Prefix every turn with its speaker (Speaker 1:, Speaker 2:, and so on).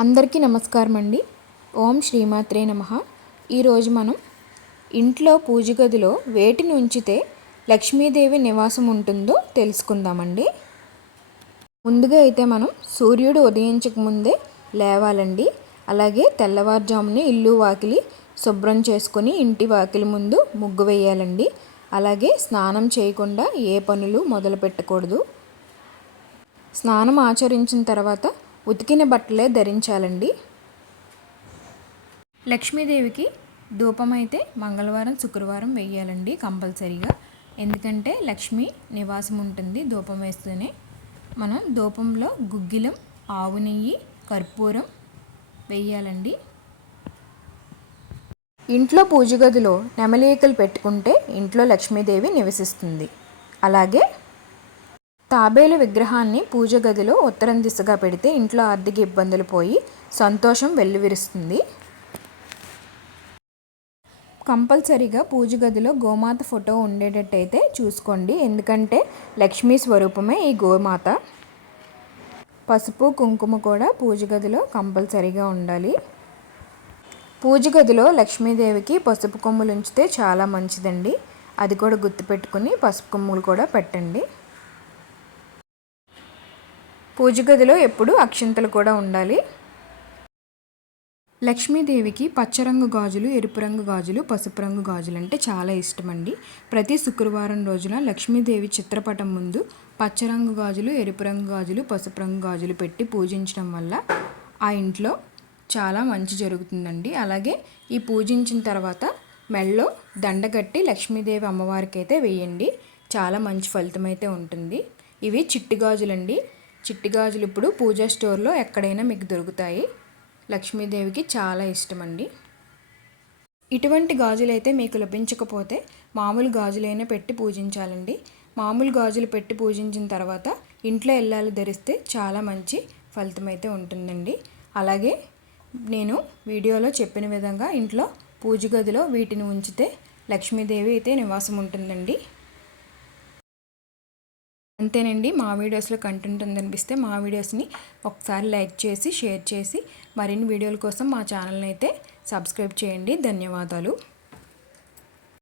Speaker 1: అందరికీ నమస్కారం అండి. ఓం శ్రీమాత్రే నమ. ఈరోజు మనం ఇంట్లో పూజ గదిలో వేటిని ఉంచితే లక్ష్మీదేవి నివాసం ఉంటుందో తెలుసుకుందామండి. ముందుగా అయితే మనం సూర్యుడు ఉదయించక ముందే లేవాలండి. అలాగే తెల్లవారుజామునే ఇల్లు వాకిలి శుభ్రం చేసుకొని ఇంటి వాకిలి ముందు ముగ్గు వేయాలండి. అలాగే స్నానం చేయకుండా ఏ పనులు మొదలు పెట్టకూడదు స్నానం ఆచరించిన తర్వాత ఉతికిన బట్టలే ధరించాలండి. లక్ష్మీదేవికి ధూపం అయితే మంగళవారం శుక్రవారం వేయాలండి కంపల్సరీగా. ఎందుకంటే లక్ష్మి నివాసం ఉంటుంది ధూపం వేస్తూనే. మనం ధూపంలో గుగ్గిలం ఆవు నెయ్యి కర్పూరం వేయాలండి ఇంట్లో పూజ గదిలో నెమలీకలు పెట్టుకుంటే ఇంట్లో లక్ష్మీదేవి నివసిస్తుంది. అలాగే తాబేలు విగ్రహాన్ని పూజ గదిలో ఉత్తరం దిశగా పెడితే ఇంట్లో ఆర్థిక ఇబ్బందులు పోయి సంతోషం వెల్లువిరుస్తుంది. కంపల్సరీగా పూజ గదిలో గోమాత ఫోటో ఉండేటట్టయితే చూసుకోండి. ఎందుకంటే లక్ష్మీ స్వరూపమే ఈ గోమాత. పసుపు కుంకుమ కూడా పూజ గదిలో కంపల్సరీగా ఉండాలి. పూజ గదిలో లక్ష్మీదేవికి పసుపు కొమ్ములు ఉంచితే చాలా మంచిదండి. అది కూడా గుర్తుపెట్టుకుని పసుపు కొమ్ములు కూడా పెట్టండి. పూజ గదిలో ఎప్పుడు అక్షింతలు కూడా ఉండాలి. లక్ష్మీదేవికి పచ్చరంగు గాజులు ఎరుపు రంగు గాజులు పసుపు రంగు గాజులు అంటే చాలా ఇష్టమండి. ప్రతి శుక్రవారం రోజున లక్ష్మీదేవి చిత్రపటం ముందు పచ్చరంగు గాజులు ఎరుపు రంగు గాజులు పసుపు రంగు గాజులు పెట్టి పూజించడం వల్ల ఆ ఇంట్లో చాలా మంచి జరుగుతుందండి. అలాగే ఈ పూజించిన తర్వాత మెళ్ళో దండగట్టి లక్ష్మీదేవి అమ్మవారికి అయితే వేయండి. చాలా మంచి ఫలితం అయితే ఉంటుంది. ఇవి చిట్టి గాజులండి. చిట్టి గాజులు ఇప్పుడు పూజా స్టోర్లో ఎక్కడైనా మీకు దొరుకుతాయి. లక్ష్మీదేవికి చాలా ఇష్టం అండి ఇటువంటి గాజులు అయితే మీకు లభించకపోతే మామూలు గాజులైనా పెట్టి పూజించాలండి. మామూలు గాజులు పెట్టి పూజించిన తర్వాత ఇంట్లో ఎల్లాలు ధరిస్తే చాలా మంచి ఫలితం అయితే ఉంటుందండి. అలాగే నేను వీడియోలో చెప్పిన విధంగా ఇంట్లో పూజ గదిలో వీటిని ఉంచితే లక్ష్మీదేవి అయితే నివాసం ఉంటుందండి. అంతేనండి. మా వీడియోస్లో కంటెంట్ ఉందనిపిస్తే మా వీడియోస్ని ఒకసారి లైక్ చేసి షేర్ చేసి మరిన్ని వీడియోల కోసం మా ఛానల్ని అయితే సబ్స్క్రైబ్ చేయండి. ధన్యవాదాలు.